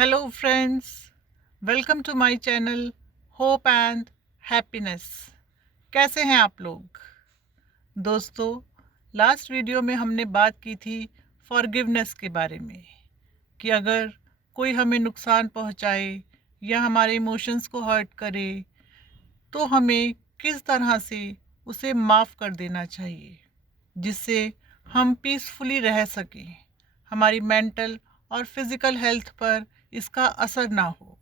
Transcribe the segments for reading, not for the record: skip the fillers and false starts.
Hello friends, welcome to my channel hope and happiness. कैसे हैं आप लोग दोस्तों? लास्ट वीडियो में हमने बात की थी फॉरगिवनेस के बारे में कि अगर कोई हमें नुकसान पहुंचाए या हमारे इमोशंस को हर्ट करे तो हमें किस तरह से उसे माफ़ कर देना चाहिए जिससे हम पीसफुली रह सकें, हमारी मेंटल और फिज़िकल हेल्थ पर इसका असर ना हो।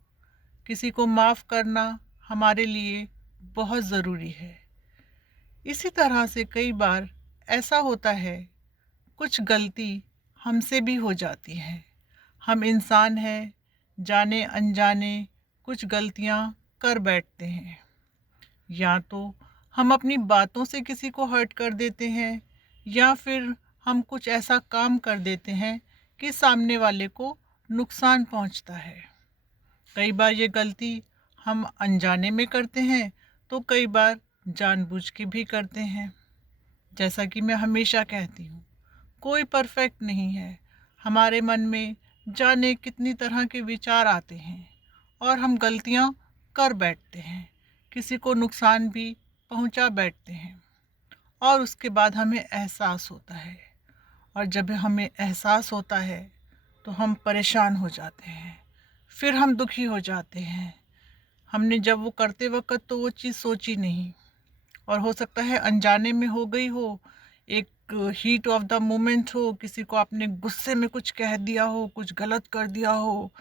किसी को माफ़ करना हमारे लिए बहुत ज़रूरी है। इसी तरह से कई बार ऐसा होता है, कुछ गलती हमसे भी हो जाती हैं। हम इंसान हैं, जाने अनजाने कुछ गलतियां कर बैठते हैं। या तो हम अपनी बातों से किसी को हर्ट कर देते हैं या फिर हम कुछ ऐसा काम कर देते हैं कि सामने वाले को नुकसान पहुंचता है। कई बार ये गलती हम अनजाने में करते हैं तो कई बार जानबूझ के भी करते हैं। जैसा कि मैं हमेशा कहती हूँ, कोई परफेक्ट नहीं है। हमारे मन में जाने कितनी तरह के विचार आते हैं और हम गलतियाँ कर बैठते हैं, किसी को नुकसान भी पहुँचा बैठते हैं और उसके बाद हमें एहसास होता है। और जब हमें एहसास होता है तो हम परेशान हो जाते हैं, फिर हम दुखी हो जाते हैं। हमने जब वो करते वक्त तो वो चीज़ सोची नहीं और हो सकता है अनजाने में हो गई हो, एक हीट ऑफ द मोमेंट हो, किसी को आपने गुस्से में कुछ कह दिया हो, कुछ गलत कर दिया हो,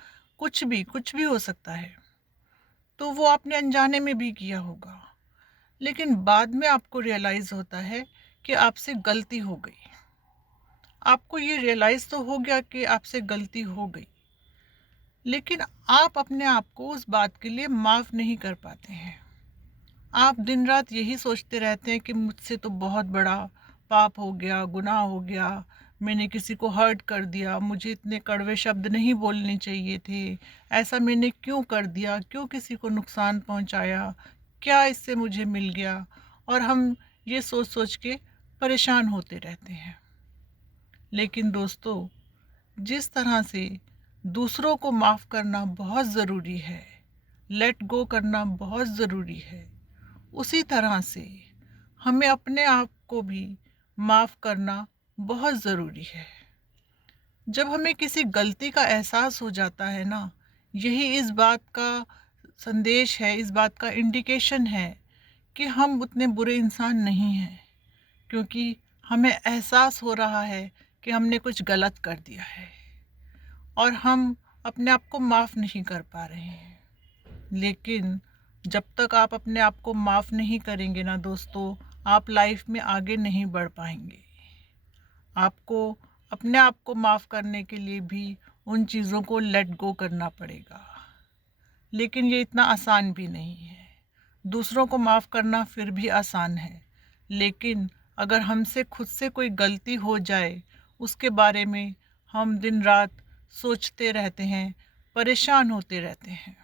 कुछ भी हो सकता है। तो वो आपने अनजाने में भी किया होगा, लेकिन बाद में आपको रियलाइज़ होता है कि आपसे गलती हो गई। आपको ये रियलाइज़ तो हो गया कि आपसे गलती हो गई, लेकिन आप अपने आप को उस बात के लिए माफ़ नहीं कर पाते हैं। आप दिन रात यही सोचते रहते हैं कि मुझसे तो बहुत बड़ा पाप हो गया, गुनाह हो गया, मैंने किसी को हर्ट कर दिया, मुझे इतने कड़वे शब्द नहीं बोलने चाहिए थे, ऐसा मैंने क्यों कर दिया, क्यों किसी को नुकसान पहुंचाया, क्या इससे मुझे मिल गया। और हम ये सोच सोच के परेशान होते रहते हैं। लेकिन दोस्तों, जिस तरह से दूसरों को माफ़ करना बहुत ज़रूरी है, लेट गो करना बहुत ज़रूरी है, उसी तरह से हमें अपने आप को भी माफ़ करना बहुत ज़रूरी है। जब हमें किसी गलती का एहसास हो जाता है ना, यही इस बात का संदेश है, इस बात का इंडिकेशन है कि हम उतने बुरे इंसान नहीं हैं, क्योंकि हमें एहसास हो रहा है कि हमने कुछ गलत कर दिया है और हम अपने आप को माफ़ नहीं कर पा रहे हैं। लेकिन जब तक आप अपने आप को माफ़ नहीं करेंगे ना दोस्तों, आप लाइफ में आगे नहीं बढ़ पाएंगे। आपको अपने आप को माफ़ करने के लिए भी उन चीज़ों को लेट गो करना पड़ेगा, लेकिन ये इतना आसान भी नहीं है। दूसरों को माफ़ करना फिर भी आसान है, लेकिन अगर हमसे खुद से कोई गलती हो जाए, उसके बारे में हम दिन रात सोचते रहते हैं, परेशान होते रहते हैं,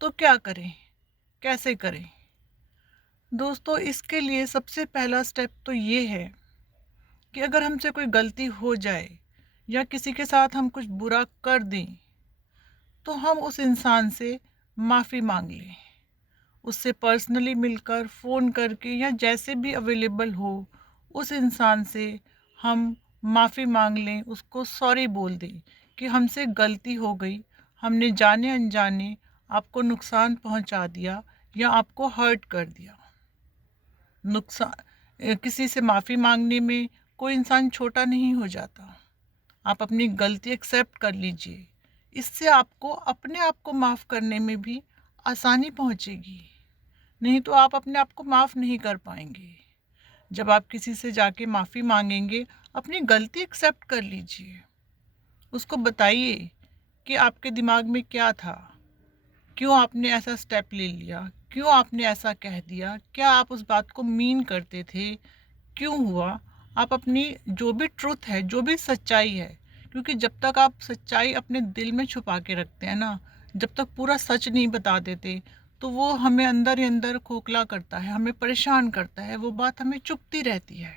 तो क्या करें, कैसे करें? दोस्तों, इसके लिए सबसे पहला स्टेप तो ये है कि अगर हमसे कोई गलती हो जाए या किसी के साथ हम कुछ बुरा कर दें, तो हम उस इंसान से माफ़ी मांग लें। उससे पर्सनली मिलकर, फ़ोन करके या जैसे भी अवेलेबल हो, उस इंसान से हम माफ़ी मांग लें, उसको सॉरी बोल दें कि हमसे गलती हो गई, हमने जाने अनजाने आपको नुकसान पहुंचा दिया या आपको हर्ट कर दिया। किसी से माफ़ी मांगने में कोई इंसान छोटा नहीं हो जाता। आप अपनी गलती एक्सेप्ट कर लीजिए, इससे आपको अपने आप को माफ़ करने में भी आसानी पहुंचेगी। नहीं तो आप अपने आप को माफ़ नहीं कर पाएंगे। जब आप किसी से जाके माफ़ी मांगेंगे, अपनी गलती एक्सेप्ट कर लीजिए, उसको बताइए कि आपके दिमाग में क्या था, क्यों आपने ऐसा स्टेप ले लिया, क्यों आपने ऐसा कह दिया, क्या आप उस बात को मीन करते थे, क्यों हुआ। आप अपनी जो भी ट्रुथ है, जो भी सच्चाई है, क्योंकि जब तक आप सच्चाई अपने दिल में छुपा के रखते हैं ना, जब तक पूरा सच नहीं बता देते, तो वो हमें अंदर ही अंदर खोखला करता है, हमें परेशान करता है, वो बात हमें चुभती रहती है।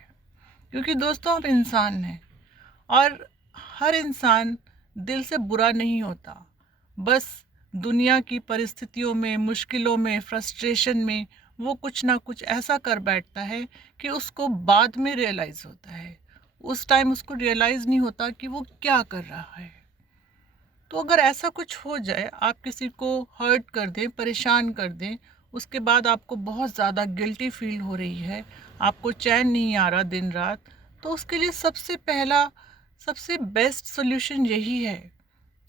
क्योंकि दोस्तों, हम इंसान हैं और हर इंसान दिल से बुरा नहीं होता। बस दुनिया की परिस्थितियों में, मुश्किलों में, फ्रस्ट्रेशन में वो कुछ ना कुछ ऐसा कर बैठता है कि उसको बाद में रियलाइज़ होता है। उस टाइम उसको रियलाइज़ नहीं होता कि वो क्या कर रहा है। तो अगर ऐसा कुछ हो जाए, आप किसी को हर्ट कर दें, परेशान कर दें, उसके बाद आपको बहुत ज़्यादा गिल्टी फील हो रही है, आपको चैन नहीं आ रहा दिन रात, तो उसके लिए सबसे पहला, सबसे बेस्ट सॉल्यूशन यही है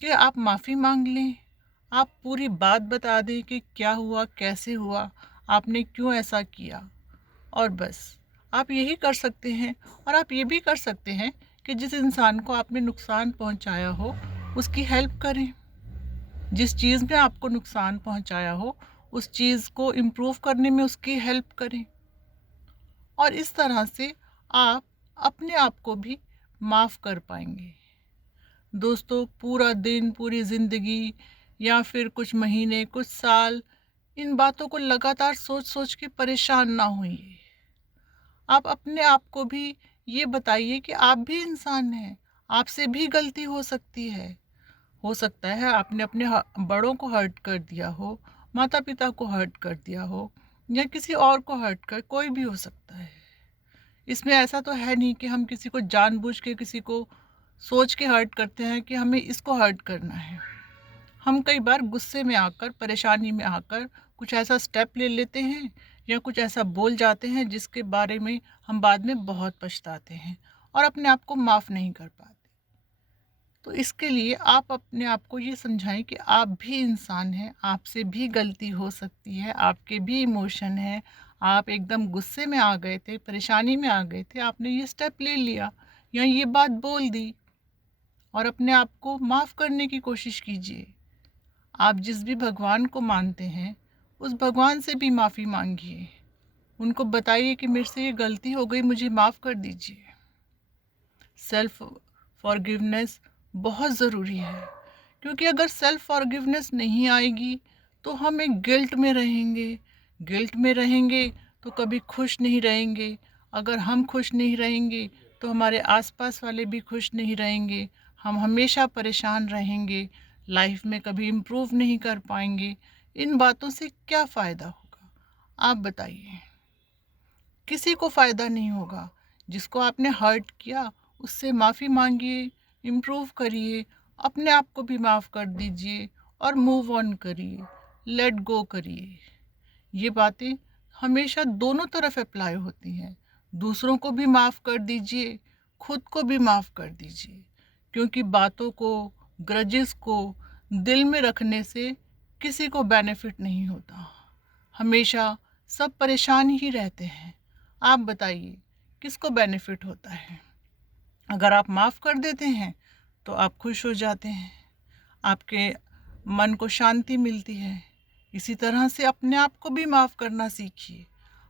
कि आप माफ़ी मांग लें। आप पूरी बात बता दें कि क्या हुआ, कैसे हुआ, आपने क्यों ऐसा किया, और बस आप यही कर सकते हैं। और आप ये भी कर सकते हैं कि जिस इंसान को आपने नुकसान पहुंचाया हो उसकी हेल्प करें। जिस चीज़ में आपको नुकसान पहुंचाया हो उस चीज़ को इम्प्रूव करने में उसकी हेल्प करें। और इस तरह से आप अपने आप को भी माफ़ कर पाएंगे। दोस्तों, पूरा दिन, पूरी ज़िंदगी या फिर कुछ महीने, कुछ साल इन बातों को लगातार सोच सोच के परेशान ना होइए। आप अपने आप को भी ये बताइए कि आप भी इंसान हैं, आपसे भी गलती हो सकती है। हो सकता है आपने अपने बड़ों को हर्ट कर दिया हो, माता पिता को हर्ट कर दिया हो, या किसी और को हर्ट कर, कोई भी हो सकता है। इसमें ऐसा तो है नहीं कि हम किसी को जानबूझ के, किसी को सोच के हर्ट करते हैं कि हमें इसको हर्ट करना है। हम कई बार गुस्से में आकर, परेशानी में आकर कुछ ऐसा स्टेप ले लेते हैं या कुछ ऐसा बोल जाते हैं जिसके बारे में हम बाद में बहुत पछताते हैं और अपने आप को माफ़ नहीं कर पाते। तो इसके लिए आप अपने आप को ये समझाएं कि आप भी इंसान हैं, आपसे भी गलती हो सकती है, आपके भी इमोशन हैं। आप एकदम गुस्से में आ गए थे, परेशानी में आ गए थे, आपने ये स्टेप ले लिया या ये बात बोल दी, और अपने आप को माफ़ करने की कोशिश कीजिए। आप जिस भी भगवान को मानते हैं उस भगवान से भी माफ़ी मांगिए। उनको बताइए कि मेरे से ये गलती हो गई, मुझे माफ़ कर दीजिए। सेल्फ फॉरगिवनेस बहुत ज़रूरी है, क्योंकि अगर सेल्फ फॉरगिवनेस नहीं आएगी तो हम एक गिल्ट में रहेंगे। गिल्ट में रहेंगे तो कभी खुश नहीं रहेंगे। अगर हम खुश नहीं रहेंगे तो हमारे आसपास वाले भी खुश नहीं रहेंगे। हम हमेशा परेशान रहेंगे, लाइफ में कभी इम्प्रूव नहीं कर पाएंगे। इन बातों से क्या फ़ायदा होगा, आप बताइए। किसी को फ़ायदा नहीं होगा। जिसको आपने हर्ट किया उससे माफ़ी मांगिए, इम्प्रूव करिए, अपने आप को भी माफ़ कर दीजिए और मूव ऑन करिए, लेट गो करिए। ये बातें हमेशा दोनों तरफ अप्लाई होती हैं। दूसरों को भी माफ़ कर दीजिए, खुद को भी माफ़ कर दीजिए, क्योंकि बातों को, ग्रजेस को दिल में रखने से किसी को बेनिफिट नहीं होता। हमेशा सब परेशान ही रहते हैं। आप बताइए किसको बेनिफिट होता है। अगर आप माफ़ कर देते हैं तो आप खुश हो जाते हैं, आपके मन को शांति मिलती है। इसी तरह से अपने आप को भी माफ़ करना सीखिए,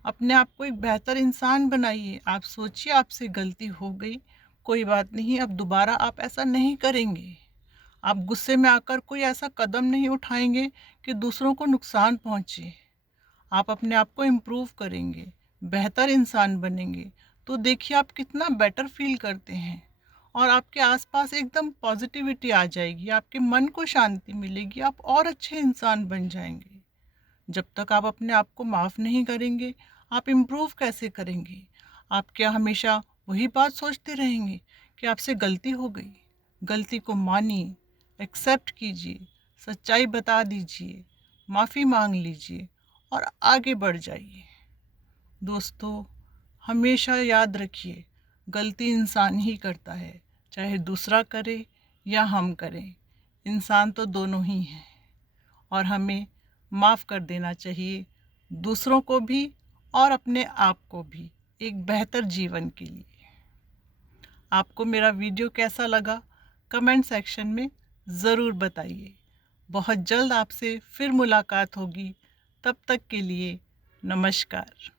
अपने आप को एक बेहतर इंसान बनाइए। आप सोचिए आपसे गलती हो गई, कोई बात नहीं, अब दोबारा आप ऐसा नहीं करेंगे। आप गुस्से में आकर कोई ऐसा कदम नहीं उठाएंगे कि दूसरों को नुकसान पहुंचे। आप अपने आप को इम्प्रूव करेंगे, बेहतर इंसान बनेंगे, तो देखिए आप कितना बेटर फील करते हैं और आपके आसपास एकदम पॉजिटिविटी आ जाएगी, आपके मन को शांति मिलेगी, आप और अच्छे इंसान बन जाएंगे। जब तक आप अपने आप को माफ़ नहीं करेंगे, आप इम्प्रूव कैसे करेंगे। आप क्या हमेशा वही बात सोचते रहेंगे कि आपसे गलती हो गई। गलती को मानिए, एक्सेप्ट कीजिए, सच्चाई बता दीजिए, माफ़ी मांग लीजिए और आगे बढ़ जाइए। दोस्तों, हमेशा याद रखिए, गलती इंसान ही करता है, चाहे दूसरा करे या हम करें। इंसान तो दोनों ही हैं और हमें माफ़ कर देना चाहिए, दूसरों को भी और अपने आप को भी, एक बेहतर जीवन के लिए। आपको मेरा वीडियो कैसा लगा कमेंट सेक्शन में ज़रूर बताइए। बहुत जल्द आपसे फिर मुलाकात होगी। तब तक के लिए नमस्कार।